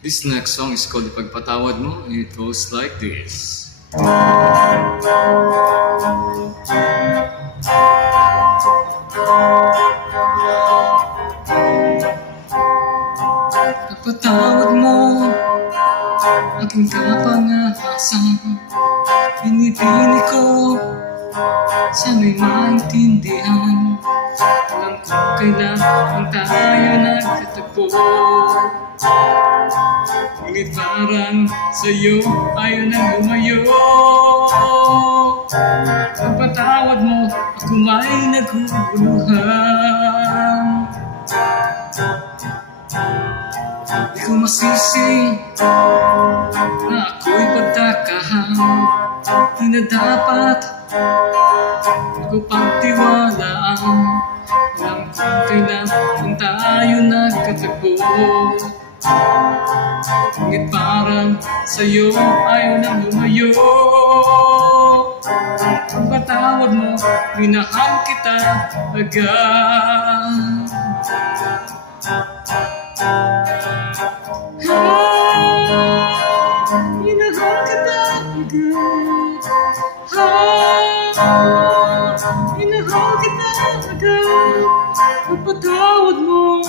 This next song is called Ipagpatawad Mo. It goes like this. Ipagpatawad mo aking kapangahasan, binibini ko sana'y maintindihan. Alam ko kailan ang tayo nagkatagpo, ngunit parang sa'yo ayaw nang lumayo. Pagpatawad mo, ako may naguguluhan. Di ko masisi na ako'y pagtakahan. Di na dapat ako pagtiwalaan. Alam kong kailan kung tayo nagkatagpo, ngunit parang sa'yo ayaw nang lumayo. Pagpatawad mo, minahal kita agad. Minahal kita agad. Minahal kita agad. Pagpatawad mo.